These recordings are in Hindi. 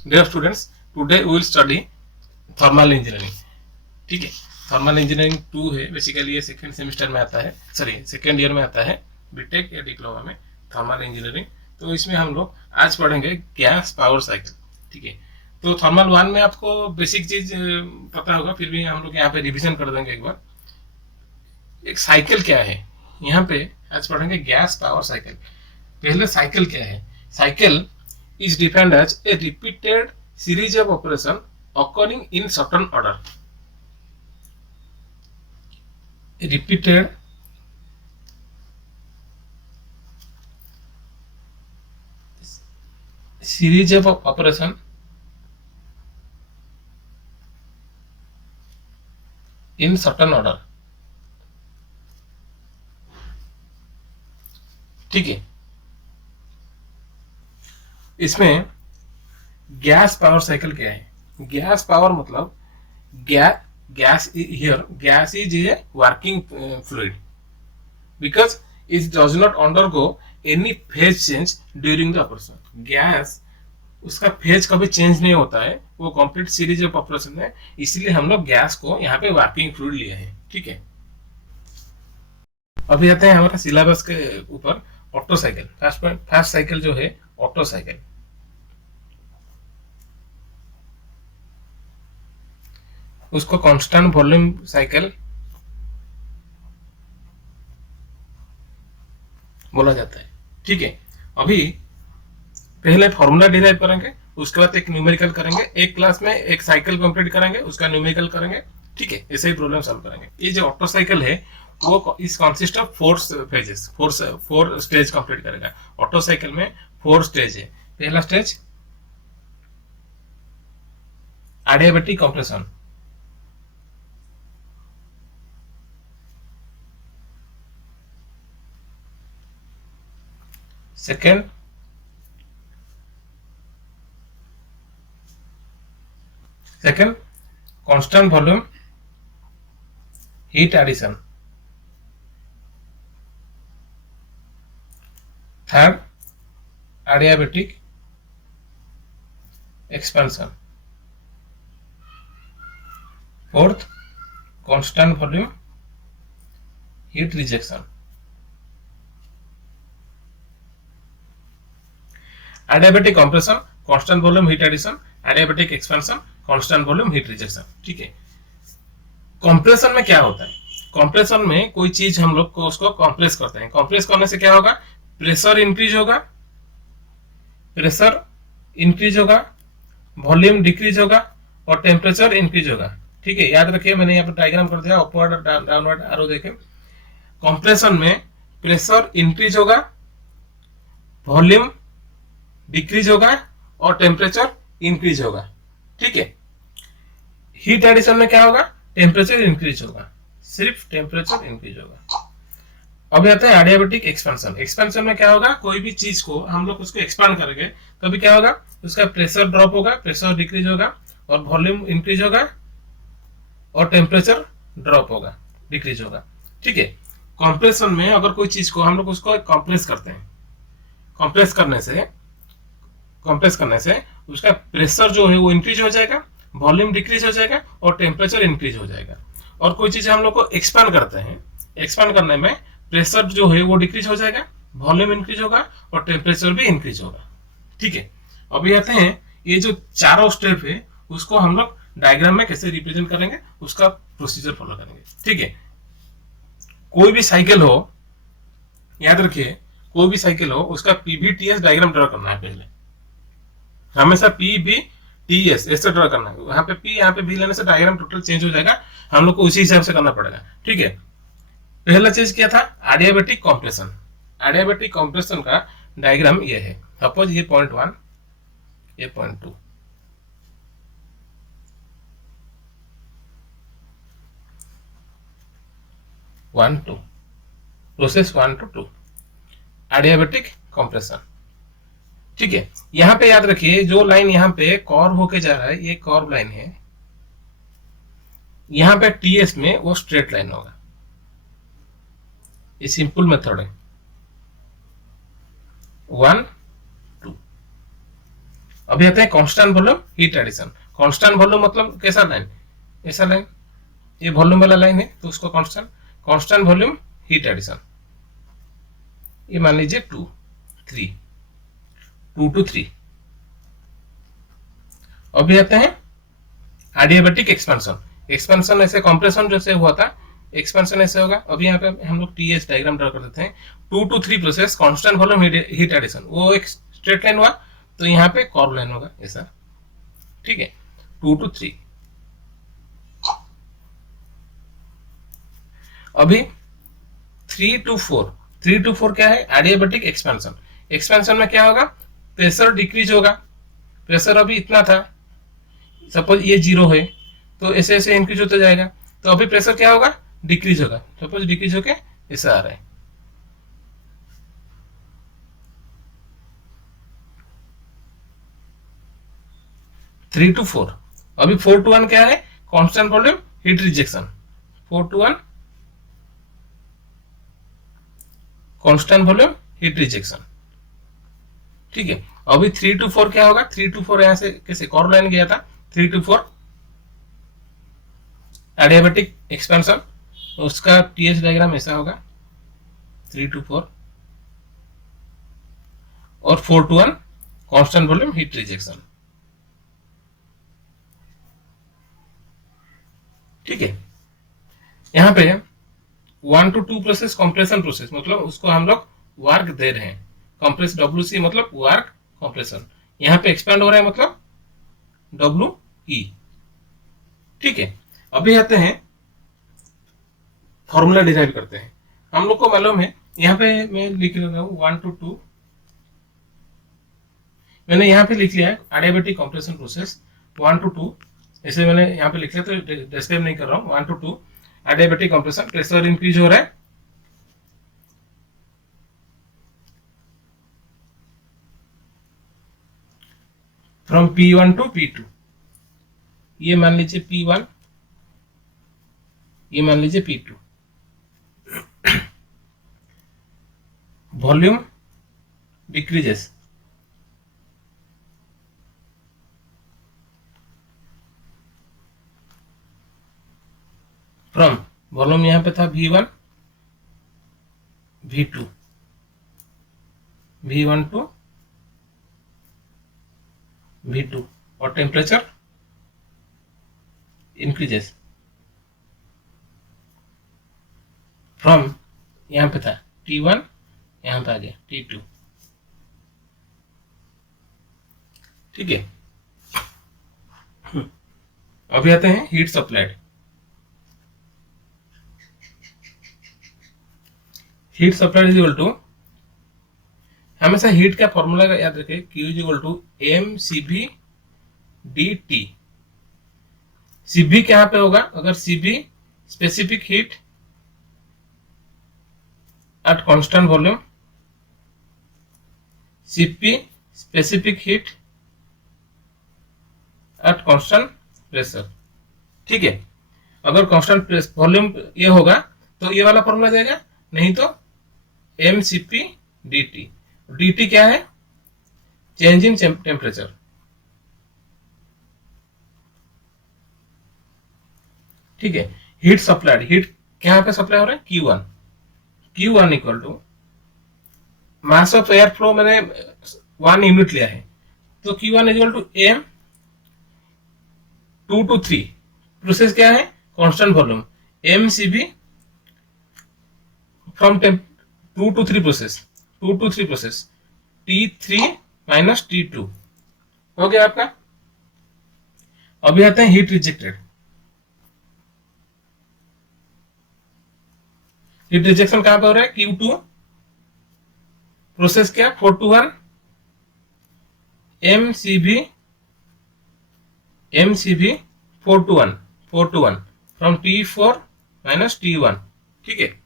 Dear students, today we will study thermal engineering. ठीक है, थर्मल इंजीनियरिंग 2 है। बेसिकली ये सेकेंड सेमेस्टर में आता है, सॉरी सेकेंड ईयर में आता है बीटेक या डिप्लोमा में थर्मल इंजीनियरिंग। तो इसमें हम लोग आज पढ़ेंगे गैस पावर साइकिल। ठीक है, तो थर्मल 1 में आपको बेसिक चीज पता होगा, फिर भी हम लोग यहाँ पे रिविजन कर देंगे एक बार। एक साइकिल क्या है, यहाँ पे आज पढ़ेंगे गैस पावर साइकिल। पहले साइकिल क्या है? Cycle is defined as a repeated series of operation occurring in certain order. A repeated series of operation in certain order. ठीक है, इसमें गैस पावर साइकिल क्या है? गैस पावर मतलब gas here, gas is a working fluid because it does not undergo any phase change during the operation. Gas उसका फेज कभी चेंज नहीं होता है, वो कंप्लीट सीरीज ऑफ ऑपरेशन है, इसलिए हम लोग गैस को यहाँ पे वर्किंग फ्लूइड लिया है। ठीक है, अभी आते हैं हमारा सिलेबस के ऊपर। ऑटो साइकिल, फर्स्ट साइकिल जो है ऑटो साइकिल। उसको कांस्टेंट वॉल्यूम साइकिल बोला जाता है। ठीक है, अभी पहले फॉर्मूला डिराइव करेंगे, उसके बाद एक न्यूमेरिकल करेंगे, एक क्लास में एक साइकिल कंप्लीट करेंगे, उसका न्यूमेरिकल करेंगे। ठीक है, ऐसे ही प्रॉब्लम सॉल्व करेंगे। ये जो ऑटो साइकिल है वो इस consist of 4 phases, 4 stage complete करेगा। ऑटो साइकिल में 4 स्टेज है। पहला stage adiabatic compression, second constant volume heat addition, third adiabatic expansion, fourth constant volume heat rejection. Adiabatic compression, constant volume heat addition, adiabatic expansion, constant volume heat rejection. ठीक है, कंप्रेशन में क्या होता है? कंप्रेशन में कोई चीज हम लोग को उसको कंप्रेस करते हैं। कंप्रेस करने से क्या होगा? प्रेशर इंक्रीज होगा, वॉल्यूम डिक्रीज होगा और टेम्परेचर इंक्रीज होगा। ठीक है, याद रखिए, मैंने यहाँ पर डायग्राम कर दिया, अपवर्ड डाउनवर्ड एरो देखें। कंप्रेशन में प्रेशर इंक्रीज होगा, वॉल्यूम डिक्रीज होगा और टेम्परेचर इंक्रीज होगा। ठीक है, हीट एडिशन में क्या होगा? टेम्परेचर इंक्रीज होगा, सिर्फ टेम्परेचर इंक्रीज होगा। अब आते हैं एडियाबैटिक एक्सपेंशन। एक्सपेंशन में क्या होगा? कोई भी चीज को हम लोग उसको एक्सपांड करेंगे तो अभी क्या होगा? उसका प्रेशर ड्रॉप होगा, प्रेशर डिक्रीज होगा और वॉल्यूम इंक्रीज होगा और टेम्परेचर ड्रॉप होगा, डिक्रीज होगा। ठीक है, कंप्रेशन में अगर कोई चीज को हम लोग उसको कंप्रेस करते हैं, कंप्रेस करने से उसका प्रेशर जो है वो इंक्रीज हो जाएगा, वॉल्यूम डिक्रीज हो जाएगा और टेम्परेचर इंक्रीज हो जाएगा। और कोई चीज हम लोग को एक्सपांड करते हैं, एक्सपांड करने में प्रेशर जो है वो डिक्रीज हो जाएगा, वॉल्यूम इंक्रीज होगा और टेम्परेचर भी इंक्रीज होगा। ठीक है, अभी आते हैं ये जो चारों स्टेप है उसको हम लोग डायग्राम में कैसे रिप्रेजेंट करेंगे, उसका प्रोसीजर फॉलो करेंगे। ठीक है, कोई भी साइकिल हो, याद रखिए, कोई भी साइकिल हो उसका पीवीटीएस डायग्राम ड्रॉ करना है। पहले हमेशा पी बी टी एस ऐसे ड्रॉ करना है। यहाँ पे पी, यहाँ पे बी लेने से डायग्राम टोटल चेंज हो जाएगा, हम लोग को उसी हिसाब से करना पड़ेगा। ठीक है, पहला चीज क्या था? Adiabatic compression. एडियाबैटिक कंप्रेशन का डायग्राम ये है। सपोज ये पॉइंट 1, ये point 2, process 1 to 2 adiabatic compression. ठीक है, यहां पे याद रखिए जो लाइन यहां पे कर्व होके जा रहा है ये कर्व लाइन है, यहां पे टीएस में वो स्ट्रेट लाइन होगा। ये सिंपल मेथड है, 1 2। अभी आते हैं constant volume heat addition. Constant volume मतलब कैसा लाइन, ऐसा लाइन, ये वॉल्यूम वाला लाइन है तो उसको constant, constant volume heat addition, ये मान लीजिए 2 3, 2 to 3। अभी आते हैं एडियाबैटिक एक्सपेंशन। एक्सपेंशन ऐसे कंप्रेशन जैसे हुआ था, एक्सपेंशन ऐसे होगा। अभी यहाँ पे हम लोग टीएस डायग्राम ड्रा कर देते हैं। 2 to 3 process constant volume heat addition, वो एक स्ट्रेट लाइन हुआ, तो यहाँ पे कर्व लाइन होगा ऐसा, ठीक है। 2 to 3। अभी 3 to 4, 3 to 4 क्या है, एडियाबैटिक एक्सपेंशन। एक्सपेंशन में क्या होगा, प्रेशर डिक्रीज होगा। प्रेशर अभी इतना था, सपोज ये 0 है, तो ऐसे ऐसे इंक्रीज होता जाएगा, तो अभी प्रेशर क्या होगा, डिक्रीज होगा। सपोज डिक्रीज होके ऐसा आ रहा है। Three to four. अभी 4 to 1 क्या है, constant volume heat rejection. 4 to 1 constant volume heat rejection, ठीक है। अभी 3 to 4 क्या होगा, 3 to 4 यहां से कैसे कर्व लाइन गया था, 3 to 4 एडियाबैटिक एक्सपेंशन, उसका टीएस डायग्राम ऐसा होगा 3 to 4, और 4 to 1 constant volume heat rejection, ठीक है। यहाँ पे 1 to 2 प्रोसेस कंप्रेशन प्रोसेस, मतलब उसको हम लोग वर्क दे रहे हैं। कंप्रेस WC मतलब वर्क कंप्रेशन, यहाँ पे एक्सपेंड हो रहा है मतलब WE, ठीक है। अभी आते हैं फॉर्मूला डिराइव करते हैं। हम लोग को मालूम है, यहाँ पे मैं लिख रहा हूँ 1 to 2, मैंने यहाँ पे लिख लिया है एडियाबैटिक कंप्रेशन प्रोसेस 1 to 2, ऐसे मैंने यहाँ पे लिख लिया, तो डिस्क्राइब नहीं कर रहा हूँ। 1 to 2 adiabatic compression, pressure increase हो रहा है, फ्रॉम P1 to P2। ये मान लीजिए P1, ये मान लीजिए P2। Volume decreases, from volume यहाँ पे था V1 V2, V1 to V2, और टेम्परेचर इंक्रीजेस फ्रॉम, यहाँ पे था T1, यहाँ पे आ गया T2, ठीक है। अभी आते हैं heat supplied. Heat supplied is equal to, हमेशा हीट का फॉर्मूला का याद रखें, Q is equal to mCV dt। CV क्या पे होगा, अगर CV specific heat at constant volume, CP specific heat at constant pressure, ठीक है। अगर कांस्टेंट वॉल्यूम ये होगा तो ये वाला फॉर्मूला जाएगा, नहीं तो mCP dt। dt क्या है, चेंज इन टेम्परेचर, ठीक है। हीट सप्लाइड, हीट क्या पे सप्लाई हो रहा है, Q1। Q1 equal to mass of air flow, मैंने 1 यूनिट लिया है, तो Q1 equal to m 2 to 3। Process क्या है, constant volume, mCV from 2 to 3 process, 2 to 3 process, T3 minus T2 हो गया आपका। अभी आते हैं हीट रिजेक्टेड। हीट रिजेक्शन कहां पे हो रहा है, Q2, प्रोसेस क्या 4 to 1 mCV 4 to 1, 4 to 1 from T4 minus T1, ठीक है।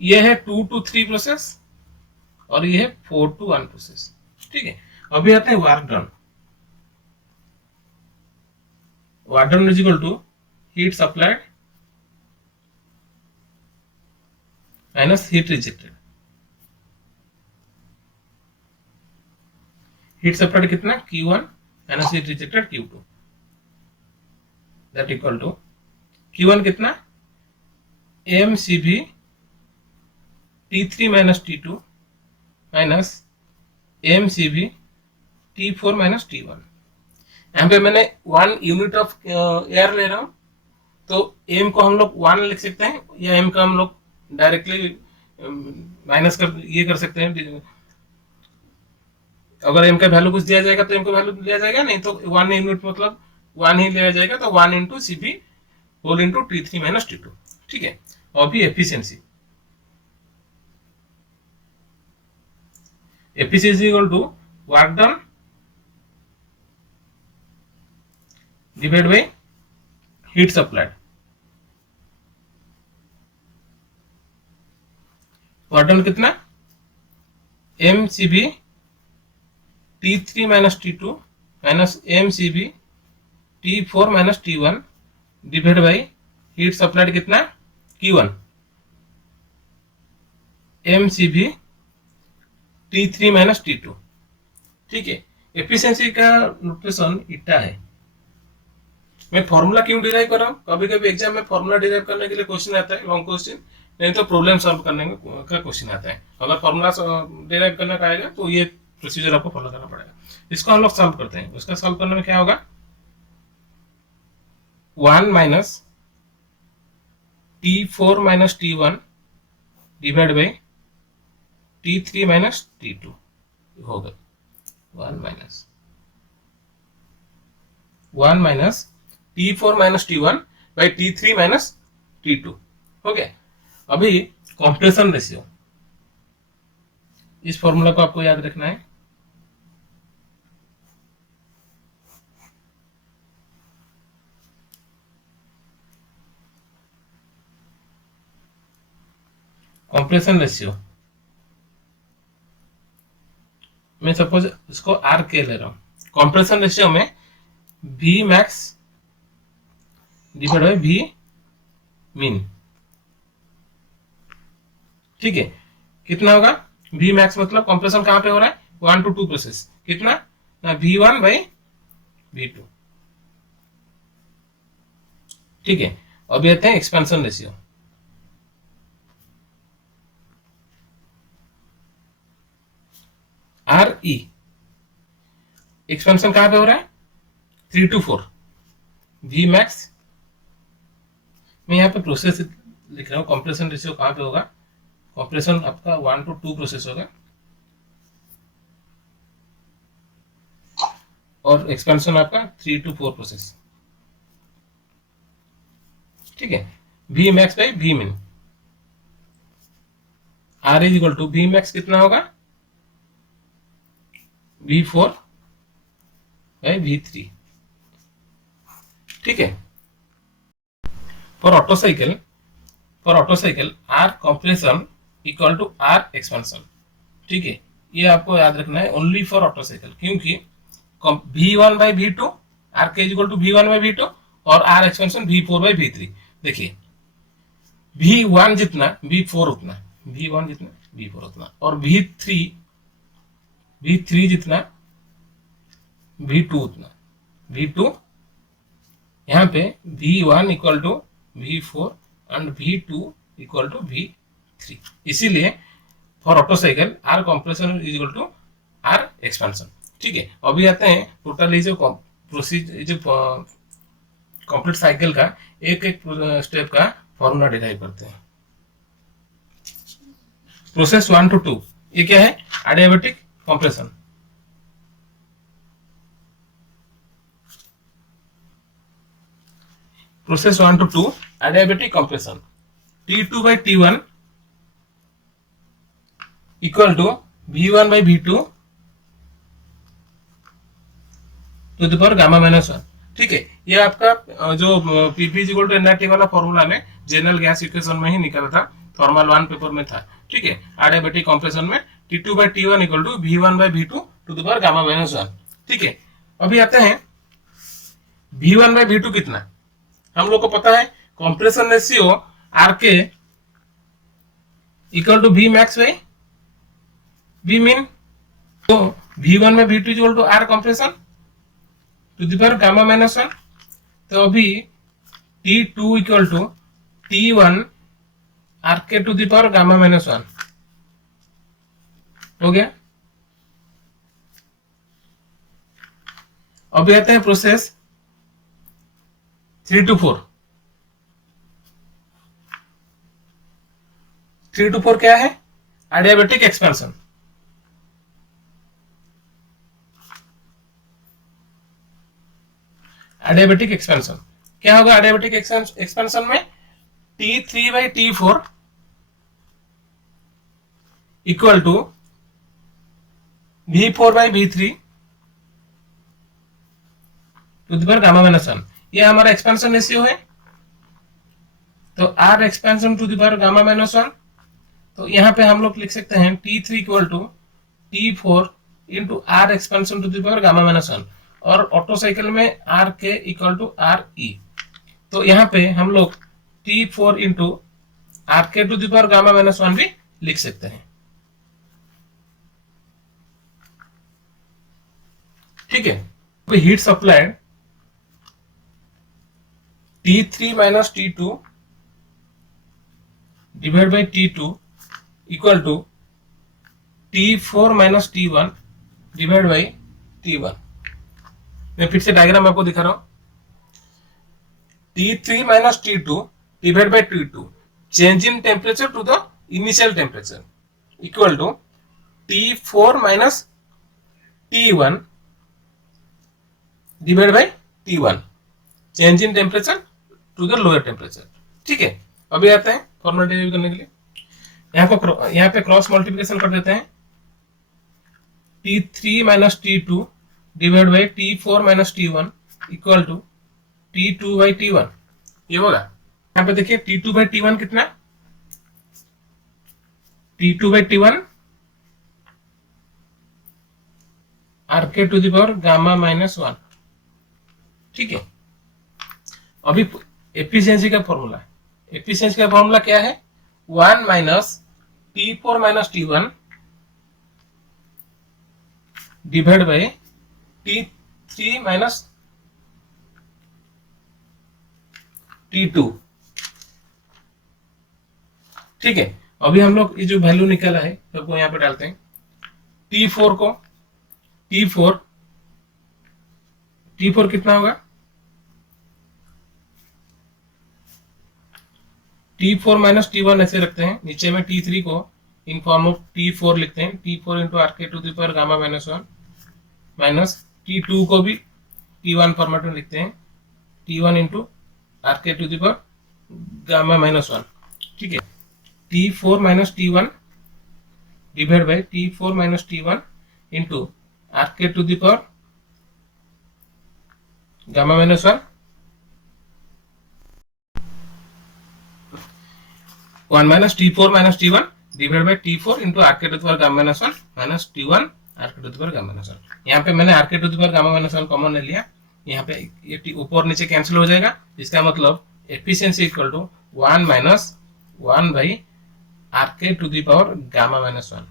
ये है 2 to 3 प्रोसेस, और ये है 4 to 1 प्रोसेस, ठीक है। अभी आते हैं work done. Work done is equal to heat supplied minus heat rejected. Heat supplied कितना Q1 minus heat rejected Q2 that equal to Q1 कितना mCV T3 minus T2 minus mCV T4 minus T1। यहाँ पे मैंने 1 यूनिट ऑफ एयर ले रहा हूँ, तो m को हम लोग 1 लिख सकते हैं या m का हम लोग डायरेक्टली माइनस कर ये कर सकते हैं। अगर m का वैल्यू कुछ दिया जाएगा तो m का वैल्यू लिया जाएगा, नहीं तो 1 यूनिट मतलब 1 ही लिया जाएगा, तो 1 into CP whole into T3 minus T2। ठीक है, और भी efficiency equal to work done divide by heat supplied. Work done कितना mCV T3 minus T2 minus mCV T4 minus T1 divide by heat supplied कितना Q1 mCV T3 minus T2। ठीक है, एफिशिएंसी का नोटेशन इटा है। मैं फॉर्मूला क्यों डिराइव कर रहा हूँ, कभी कभी एग्जाम में फॉर्मूला डिराइव करने के लिए क्वेश्चन आता है, लॉन्ग क्वेश्चन, नहीं तो प्रॉब्लम सॉल्व करने का क्वेश्चन आता है। अगर फॉर्मूला डिराइव करने का आएगा तो ये प्रोसीजर आपको फॉलो करना पड़ेगा। इसको हम लोग सॉल्व करते हैं। उसका सॉल्व करने में क्या होगा, 1 minus T4 minus T1 divide by T3 minus T2 होगा 1 minus T4 minus T1 by T3 minus T2 हो गया। अभी कंप्रेशन रेशियो, इस फॉर्मूला को आपको याद रखना है। कंप्रेशन रेशियो मैं सपोज इसको आर के ले रहा हूं। कंप्रेशन रेशियो में V max divide by V mean. ठीक है, कितना होगा V मैक्स मतलब कंप्रेशन कहां पे हो रहा है 1 to 2 प्रोसेस, कितना ना V1 बाई V2। ठीक है, अभी आते हैं expansion ratio. R E expansion कहां पे हो रहा है 3 to 4 V मैक्स। मैं यहाँ पे प्रोसेस लिख रहा हूँ, कंप्रेशन रेशियो कहां पे होगा, कंप्रेशन आपका 1 to 2 प्रोसेस होगा और एक्सपेंशन आपका 3 to 4 प्रोसेस। ठीक है, V max by V min. R is equal to V max कितना होगा V4 बाई V3। ठीक है, for auto cycle R compression equal to R expansion. ठीक है, ये आपको याद रखना है ओनली फॉर ऑटो साइकिल, क्योंकि V1 by V2 R K equal to V1 by V2 और R expansion V4 by V3। देखिए V1 जितना V4 उतना, V1 जितना V4 उतना, और V3 जितना V2 उतना। V2 यहाँ पे V1 equal to V4 and V2 equal to V3। इसीलिए for auto cycle R compression is equal to R expansion. ठीक है, अभी आते हैं टोटल जो प्रोसीजर जो कंप्लीट साइकिल का एक एक स्टेप का फॉर्मूला डिराइव करते हैं। प्रोसेस 1 to 2 ये क्या है adiabatic compression. Process 1 to 2 adiabatic compression T2 by T1 equal to V1 by V2 to the power gamma minus 1। ठीक है, ये आपका जो P इक्वल टू nRT वाला फॉर्मूला में जनरल गैस इक्वेशन में ही निकला था, थर्मल 1 पेपर में था। ठीक है, एडियाबैटिक कंप्रेशन में T2 by T1 equal to V1 by V2 to the power gamma minus 1। ठीक है, अभी आते हैं V1 by V2 कितना, हम लोग को पता है compression ratio R K equal to V max by V min. तो V1 में V2 equal to R compression to the power gamma minus 1। तो अभी T2 equal to T1 R K to the power gamma minus 1 हो गया। अभी आते हैं प्रोसेस 3 to 4। 3 to 4 क्या है? Adiabatic expansion. एडियाबेटिक एक्सपेंशन क्या होगा? एडियाबेटिक एक्सपेंशन में T3/T4 equal to V4/V3 to the power gamma minus 1। ये हमारा एक्सपेंशन रेशियो है। तो R expansion to the power gamma minus 1। तो यहाँ पे हम लोग लिख सकते हैं T3 equal to T4 into R expansion to the power gamma minus 1, और ऑटो साइकिल में R K equal to RE। तो यहाँ पे हम लोग T4 into R K to the power gamma minus 1 भी लिख सकते हैं। ठीक है। तो heat supplied T3 minus T2 divide by T2 equal to T4 minus T1 divide by T1। मैं फिर से डायग्राम आपको दिखा रहा हूं। T3 minus T2 divide by T2, change in temperature to the initial temperature equal to T4 minus T1 divide by T1, change in temperature to the lower temperature. ठीक है। अभी आते हैं फॉर्मूला डेरिव करने के लिए। यहाँ पे क्रॉस मल्टीप्लिकेशन कर देते हैं। T3 minus T2 divide by T4 minus T1 equal to T2/T1। ये होगा। यहाँ पे देखिए T2/T1 कितना? T2/T1 R K to the power gamma minus 1। ठीक है। अभी एफिशिएंसी का फॉर्मूला, एफिशिएंसी का फॉर्मूला क्या है? 1 minus T4 minus T1 divide by T3 minus T2। ठीक है। अभी हम लोग ये जो वैल्यू निकाला है सबको यहाँ पे डालते हैं। T4 को T4 कितना होगा? T4 माइनस T1 ऐसे रखते हैं, नीचे में T3 को इन फॉर्म ऑफ T4 लिखते हैं। T4 into R K to the power gamma minus 1 minus T2 को भी T1 फॉर्मेट में लिखते हैं, T1 into R K to the power gamma minus 1। ठीक है। T4 minus T1 divide by T4 minus T1 into R K to the power gamma minus 1 1 minus T4 minus T1 divide by T4 into R K to the power gamma minus 1 minus T1 R K to the power gamma minus 1। यहाँ पे मैंने R K to the power gamma minus 1 common ले लिया। यहाँ पे ये ऊपर नीचे कैंसिल हो जाएगा। इसका मतलब efficiency equal to 1 minus 1 by R K to the power gamma minus 1।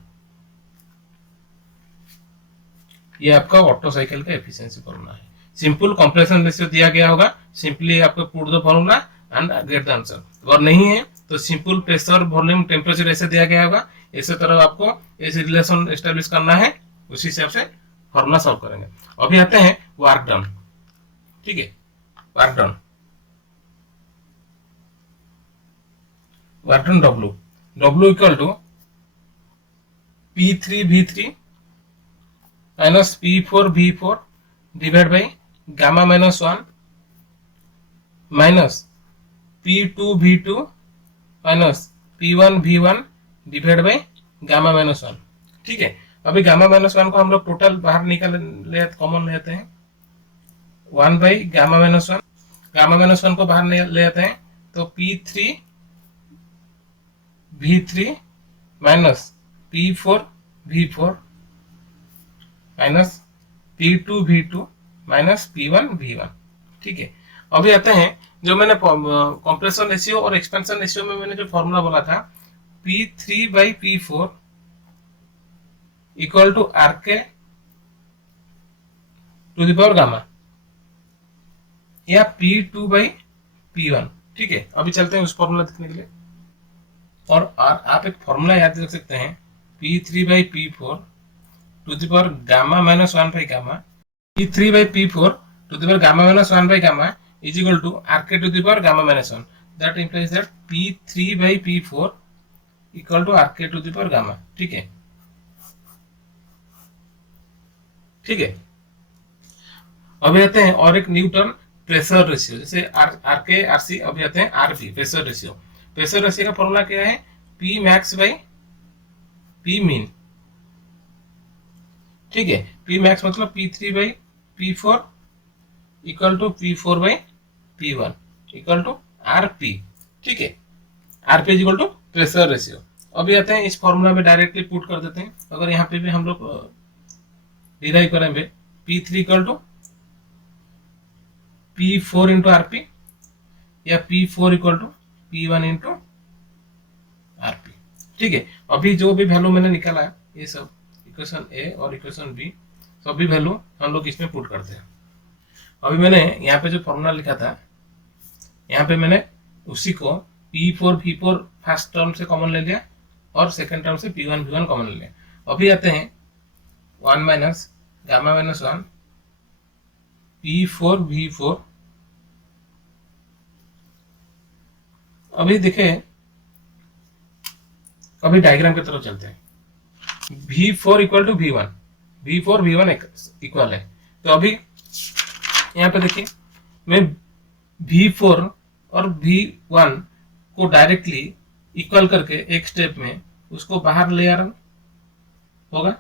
ये आपका ऑटो साइकिल का एफिशिएंसी फॉर्मूला है। सिंपल कंप्रेशन रेशियो दिया गया होगा, सिंपली आपको put the formula and get the answer. अगर नहीं है तो सिंपल प्रेशर, वॉल्यूम, टेम्परेचर ऐसे दिया गया होगा। इसी तरह आपको ऐसे रिलेशन एस्टेब्लिश करना है, उसी हिसाब से फॉर्मूला सॉल्व करेंगे। अभी आते हैं वर्क डन। ठीक है। Work done W equal to P3V3 minus P4V4 divide by gamma minus 1 minus P2V2 minus P1V1 divide by gamma minus 1। ठीक है। अभी गामा माइनस 1 को हम लोग टोटल बाहर निकाल ले, कॉमन लेते हैं। 1 by gamma minus 1, gamma minus 1 को बाहर ले आते हैं तो P3V3 minus P4V4 minus P2V2 minus P1V1। ठीक है। अभी आते हैं जो मैंने कंप्रेशन रेशियो और एक्सपेंशन रेशियो में मैंने जो फॉर्मूला बोला था P3/P4 equal to R K to the power gamma या P2/P1। ठीक है, अभी चलते हैं उस फॉर्मूला देखने के लिए। और आप एक फॉर्मूला याद रख सकते हैं, P3/P4 to the power gamma minus 1/गामा, P3/P4 to the power gamma minus 1/गामा is equal to R K to the power gamma minus 1। That implies that P3/P4 equal to R K to the power gamma. ठीक है, ठीक है। अभी आते हैं और एक न्यू टर्म प्रेशर रेशियो, जैसे आर के आर सी। अभी आते हैं R P pressure ratio. Pressure ratio का फॉर्मूला क्या है, P max by P min. ठीक है, पी मैक्स मतलब P3/P4 equal to P4/P1 equal to R P. ठीक है, R P equal to pressure ratio. अभी आते हैं इस फॉर्मूला में डायरेक्टली पुट कर देते हैं। अगर यहाँ पे भी हम लोग डिराइव करेंगे P3 equal to P4 into R P या P4 equal to P1 into R P. ठीक है, अभी जो भी वैल्यू मैंने निकाला है ये सब इक्वेशन ए और इक्वेशन बी सभी वैल्यू हम लोग इसमें पुट करते हैं। अभी मैंने यहाँ पे जो फॉर्मूला लिखा था, यहाँ पे मैंने उसी को P4 V4 फर्स्ट टर्म से कॉमन ले लिया और सेकंड टर्म से P1 V1 कॉमन ले लिया। अभी आते हैं 1 minus gamma minus 1 P4 V4। अभी देखें, अभी डायग्राम की तरफ चलते हैं। V4 equal to V1, V4 V1 equal है। तो अभी यहाँ पे देखिए, मैं V4 और V1 को डायरेक्टली इक्वल करके एक स्टेप में उसको बाहर ले आ रहा हूँ, होगा।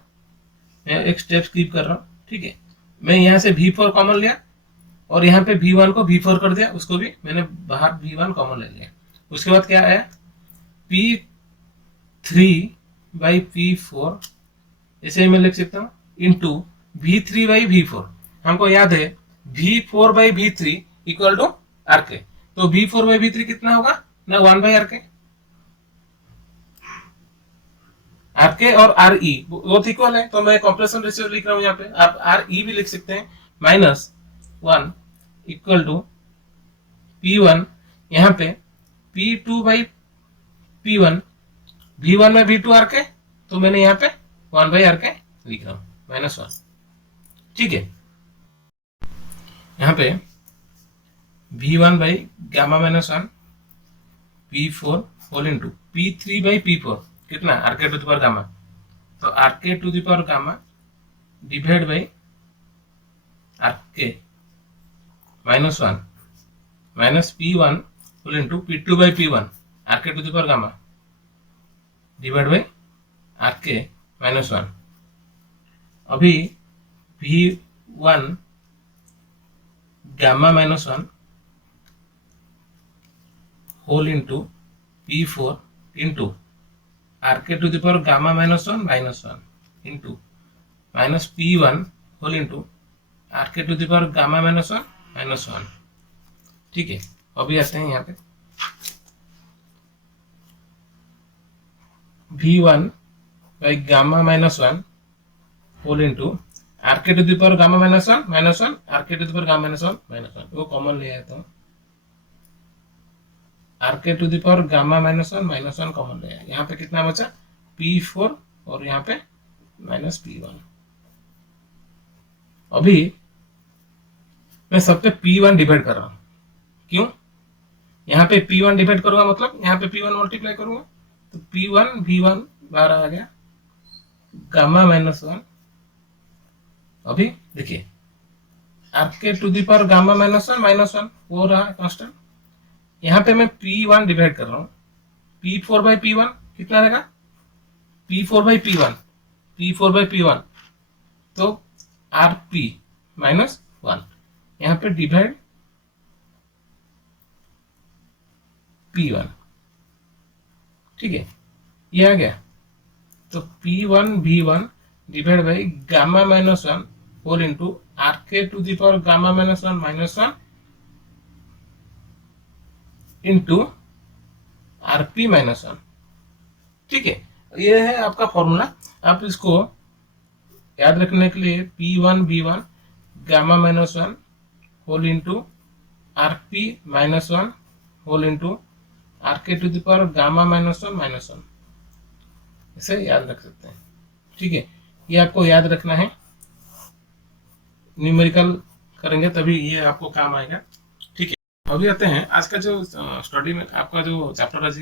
मैं एक स्टेप स्किप कर रहा हूँ। ठीक है, मैं यहाँ से V4 कॉमन लिया और यहाँ पे V1 को V4 कर दिया, उसको भी मैंने बाहर V1 कॉमन ले लिया। उसके बाद क्या आया, P3/P4 ऐसे ही मैं लिख सकता हूँ इंटू V3/V4। हमको याद है V4/V3 इक्वल टू आर के। तो V4/V3 कितना होगा ना, 1/आर के। आर के और आर ई बहुत इक्वल है, तो मैं कंप्रेशन रेशियो लिख रहा हूँ यहाँ पे। आप आर ई भी लिख सकते हैं, -1 इक्वल टू P1, यहाँ पे P2/P1, V1 में V2 आर के, तो मैंने यहाँ पे 1/आर के लिख रहा हूँ, -1। ठीक है, यहाँ पे V1/गामा -1 P4 होल इंटू P3/P4 कितना, R K to the power gamma. तो R K to the power gamma divide by R K -1 minus P1 whole into P2/P1 R K to the power gamma divide by R K -1। अभी V1 gamma -1 whole into P4 into R K to the power gamma -1 into minus P1 whole into R K to the power gamma -1। ठीक है, अभी आते हैं यहाँ पे V1/गामा -1 whole into R K to the power gamma -1 R K to the power gamma -1 वो कॉमन ले आया था। R K to the power gamma -1 common ले आया। यहाँ पे कितना बचा, P4 और यहाँ पे -P1। अभी मैं सब पे P1 डिवाइड कर रहा हूँ। क्यों, यहाँ पे P1 डिवाइड करूंगा मतलब यहाँ पे P1 मल्टीप्लाई करूंगा, तो P1 V1 बाहर आ गया गामा -1। अभी देखिए are K to the power gamma -1 वो रहा कांस्टेंट। यहाँ पे मैं P1 डिवाइड कर रहा हूँ, P4/P1 कितना रहेगा, P4/P1 तो आर पी -1। यहाँ पे डिवाइड P1। ठीक है, ये आ गया। तो P1 V1 divide by gamma -1 whole into R K to the power gamma -1 into R P -1। ठीक है, ये है आपका फॉर्मूला। आप इसको याद रखने के लिए P1V1 gamma minus one whole into RP minus one whole into RK to the power gamma minus one, इसे याद रख सकते हैं। ठीक है, ये आपको याद रखना है, न्यूमेरिकल करेंगे तभी ये आपको काम आएगा। ठीक है, अभी आते हैं आज का जो स्टडी में आपका जो चैप्टर आज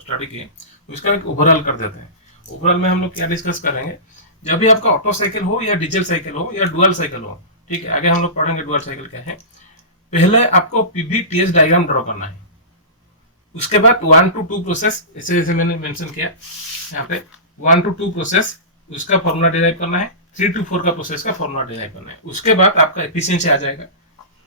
स्टडी किए उसका एक ओवरऑल कर देते हैं। ओवरऑल में हम लोग क्या डिस्कस करेंगे, जब भी आपका ऑटो साइकिल हो या डीजल साइकिल हो या डुअल साइकिल हो, ठीक है, आगे हम लोग पढ़ेंगे डुअल साइकिल क्या है। पहले आपको PV-TS डायग्राम ड्रॉ करना है, उसके बाद 1 to 2 प्रोसेस, ऐसे जैसे मैंने मेंशन किया यहाँ पे 1 to 2 प्रोसेस, उसका फॉर्मूला डिराइव करना है, 3 to 4 का प्रोसेस का फॉर्मूला डिराइव करना है। उसके बाद आपका एफिशिएंसी आ जाएगा,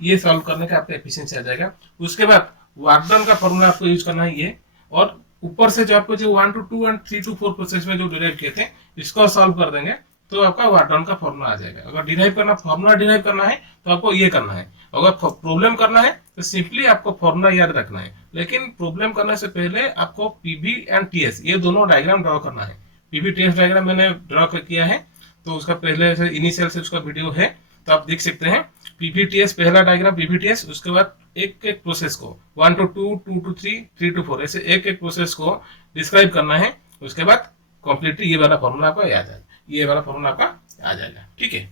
ये सॉल्व करने का आपका एफिशिएंसी आ जाएगा। उसके बाद वर्क डन का फॉर्मूला आपको यूज करना है ये, और ऊपर से जो आपको जो 1 to 2 एंड 3 to 4 प्रोसेस में जो डिराइव किए थे इसको सॉल्व कर देंगे तो आपका वर्क डन का फॉर्मूला आ जाएगा। अगर डिराइव करना फॉर्मूला डिराइव करना है तो आपको ये करना है, अगर प्रॉब्लम करना है तो सिंपली आपको फॉर्मूला याद रखना है, लेकिन प्रॉब्लम करने से पहले आपको PV एंड TS ये दोनों डायग्राम ड्रॉ करना है। PV-TS डायग्राम मैंने ड्रॉ किया है, तो उसका पहले से इनिशियल से उसका वीडियो है, तो आप देख सकते हैं। PV-TS पहला डायग्राम PV-TS, उसके बाद एक एक प्रोसेस को 1 to 2, 2 to 3, 3 to 4 ऐसे एक एक प्रोसेस को डिस्क्राइब करना है। उसके बाद कंप्लीटली ये वाला फॉर्मूला आपका याद है, ये वाला फॉर्मूला आपका आ जाएगा। ठीक है,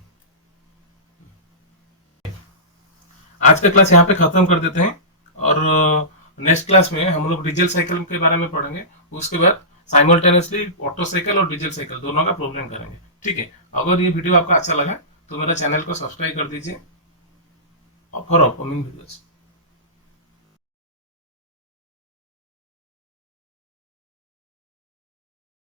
आज का क्लास यहाँ पे खत्म कर देते हैं, और नेक्स्ट क्लास में हम लोग डीजल साइकिल के बारे में पढ़ेंगे। उसके बाद साइमल्टेनियसली ऑटो साइकिल और डीजल साइकिल दोनों का प्रॉब्लम करेंगे। ठीक है, अगर ये वीडियो आपको अच्छा लगा तो मेरा चैनल को सब्सक्राइब कर दीजिए फॉर अपकमिंग वीडियोस।